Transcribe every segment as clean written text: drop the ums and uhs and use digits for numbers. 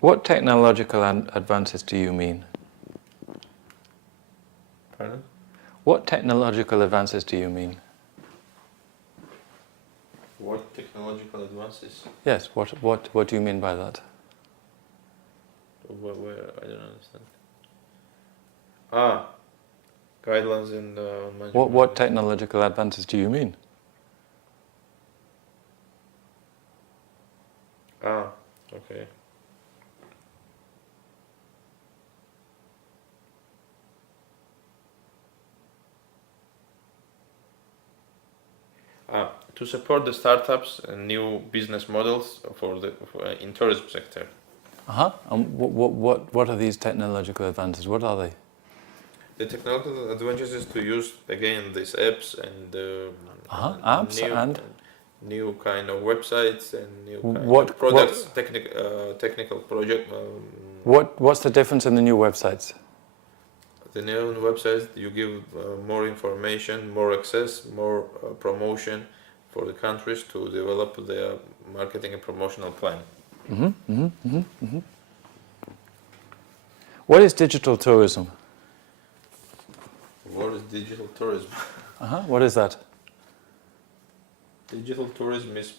What technological advances do you mean? Pardon? What technological advances do you mean? What technological advances? Yes, what do you mean by that? Where I don't understand. Guidelines in management. What technological advances do you mean? Okay. To support the startups and new business models in tourism sector. What are these technological advances? What are they? The technological advantages is to use again these apps and apps new, and new kind of websites and new kind What- of products, technical project. What's the difference in the new websites? The new websites you give more information, more access, more promotion for the countries to develop their marketing and promotional plan. What is digital tourism? What is digital tourism? What is that? Digital tourism is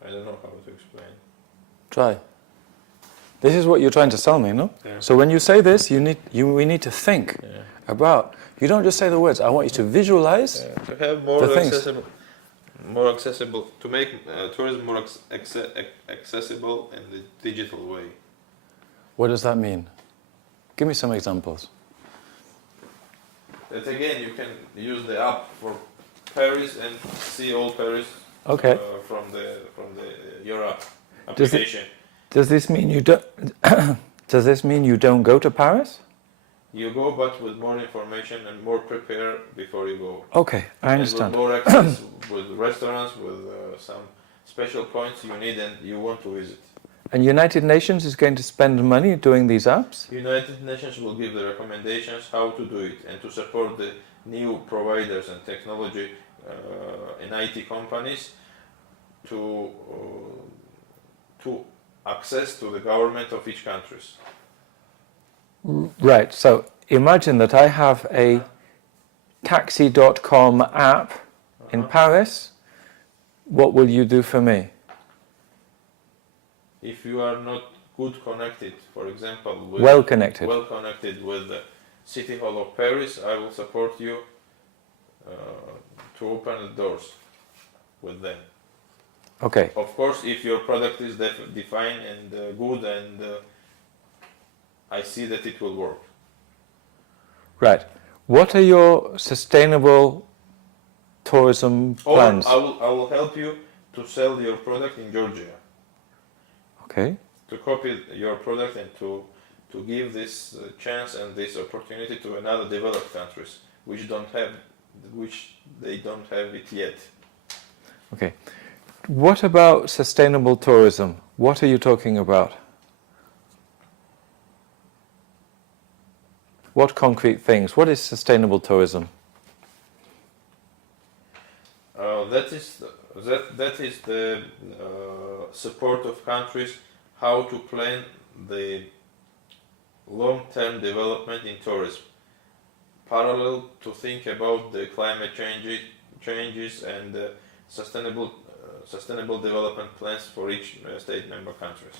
I don't know how to explain. Try. This is what you're trying to sell me, no? Yeah. So when you say this, we need to think about. You don't just say the words. I want you to visualize. To have more the things. accessible, to make tourism more accessible in the digital way. What does that mean? Give me some examples. That again, you can use the app for Paris and see all Paris. Okay. From your app Does application. Does this mean you don't? Does this mean you don't go to Paris? You go, but with more information and more prepare before you go. Okay, I understand. And with more access, with restaurants, with some special points you need and you want to visit. And United Nations is going to spend money doing these apps? United Nations will give the recommendations how to do it and to support the new providers and technology in IT companies to access to the government of each countries. Right, so imagine that I have a taxi.com app in Paris. What will you do for me? If you are not good connected, for example, Well connected with the City Hall of Paris, I will support you to open the doors with them. Okay. Of course, if your product is defined and good and I see that it will work. Right. What are your sustainable tourism plans? Or I will help you to sell your product in Georgia. Okay. To copy your product and to give this chance and this opportunity to another developed countries which they don't have it yet. Okay. What about sustainable tourism? What are you talking about? What concrete things? What is sustainable tourism? That is the support of countries how to plan the long-term development in tourism, parallel to think about the climate changes and sustainable development plans for each state member countries.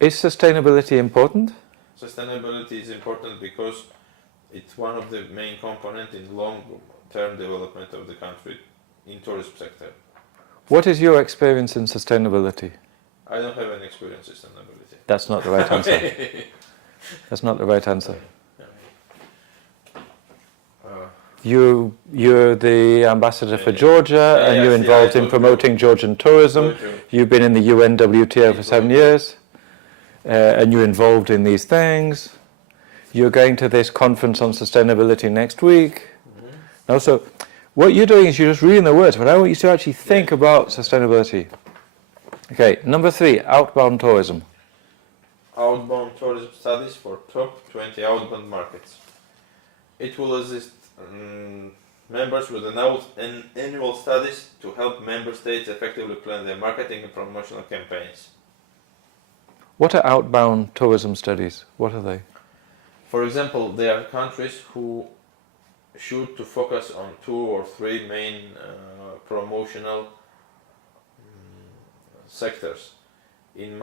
Is sustainability important? Sustainability is important because it's one of the main components in long-term development of the country in tourism sector. What is your experience in sustainability? I don't have any experience in sustainability. That's not the right answer. That's not the right answer. You're the ambassador for Georgia, and you're involved in promoting Georgian tourism. You've been in the UNWTO for 7 years, and you're involved in these things. You're going to this conference on sustainability next week. Now, so what you're doing is you're just reading the words, but I want you to actually think about sustainability. Okay, number 3, outbound tourism. Outbound tourism studies for top 20 outbound markets. It will assist members with an annual studies to help member states effectively plan their marketing and promotional campaigns. What are outbound tourism studies? What are they? For example, there are countries who should to focus on 2 or 3 main promotional sectors. In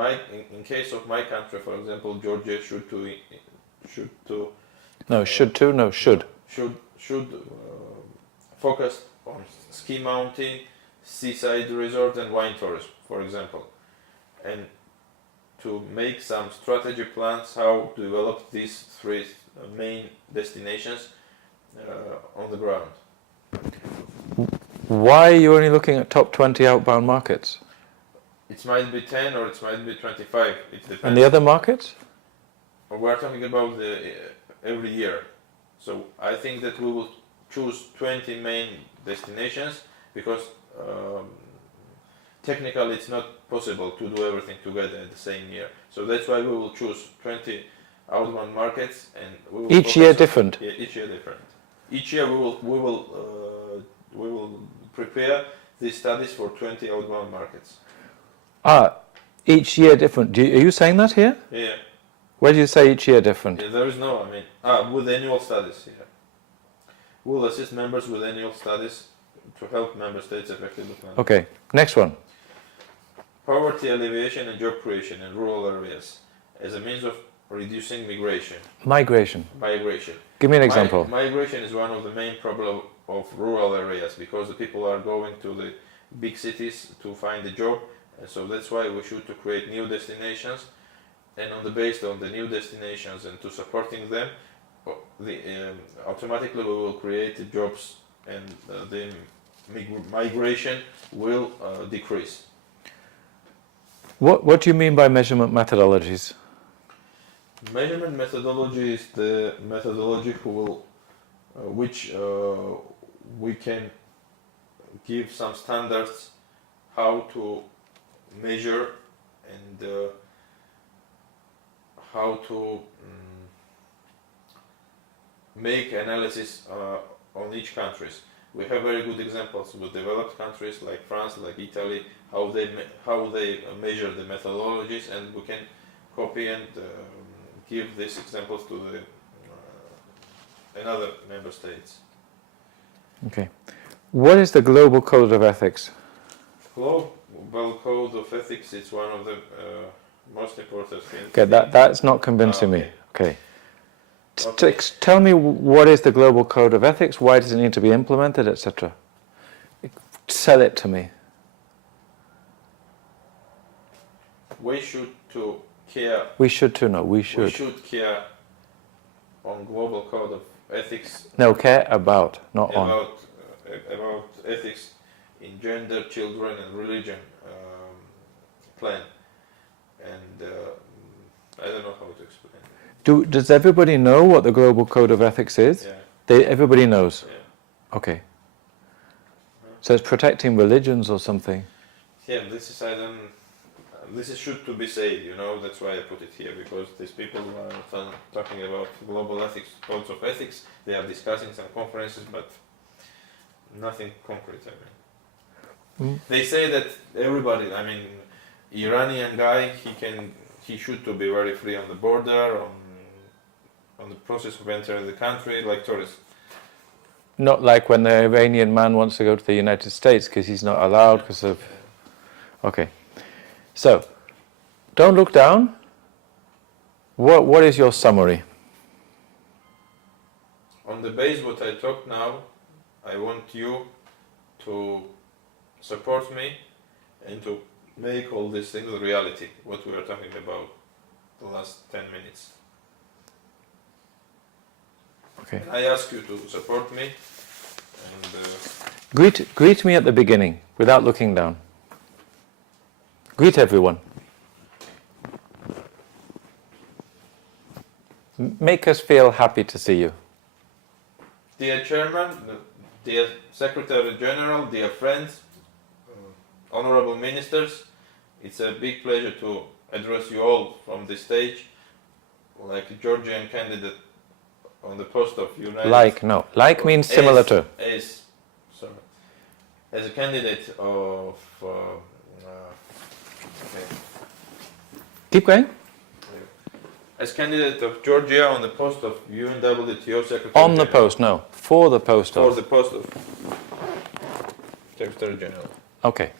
case of my country, for example, Georgia should focus on ski mounting, seaside resort and wine tourism, for example, and to make some strategy plans how to develop these 3 main destinations on the ground. Why are you only looking at top 20 outbound markets? It might be 10 or it might be 25. It depends. And the other markets? We're talking about every year. So I think that we will choose 20 main destinations because technically it's not possible to do everything together at the same year. So that's why we will choose 20 outbound markets, and we will each year different. Yeah, each year different. Each year we will prepare these studies for 20 outbound markets. Each year different. Are you saying that here? Yeah. Where do you say each year different? Yeah, there is no. With annual studies. Yeah. We'll assist members with annual studies to help member states effectively plan. Okay. Next one. Poverty alleviation and job creation in rural areas as a means of reducing migration. Migration. Give me an example. Migration is one of the main problems of rural areas because the people are going to the big cities to find a job, and so that's why we should to create new destinations, and based on the new destinations and to supporting them, automatically we will create jobs, and the migration will decrease. What do you mean by measurement methodologies? Measurement methodology is the methodology which we can give some standards how to measure and how to make analysis on each countries. We have very good examples with developed countries like France, like Italy, how they measure the methodologies, and we can copy and give these examples to the another member states. Okay. What is the global code of ethics? Global code of ethics is one of the most important things. Okay, that's not convincing me. Okay. Okay. Tell me, what is the global code of ethics? Why does it need to be implemented, etc.? Sell it to me. We should to care. We should too. No, we should. We should care on global code of ethics. No, care about, not on. About ethics in gender, children, and religion plan, and I don't know how to explain. Does everybody know what the global code of ethics is? Yeah. Everybody knows. Yeah. Okay. So it's protecting religions or something. Yeah, this is should to be said. That's why I put it here, because these people are talking about global ethics, codes of ethics. They are discussing some conferences, but nothing concrete. They say that everybody. Iranian guy, he should to be very free on the border, on the process of entering the country, like tourists. Not like when the Iranian man wants to go to the United States because he's not allowed because of... Okay. So, don't look down. What is your summary? On the base what I talked now, I want you to support me and to make all these things a reality, what we were talking about the last 10 minutes. Okay. I ask you to support me and Greet me at the beginning without looking down. Greet everyone. Make us feel happy to see you. Dear Chairman, dear Secretary General, dear friends, honorable ministers, it's a big pleasure to address you all from this stage, like a Georgian candidate on the post of United. Like means similar to. As as a candidate of Keep going. as candidate of Georgia on the post of UNWTO Secretary On the General. post, no. For the post For of. the post of Secretary General. Okay.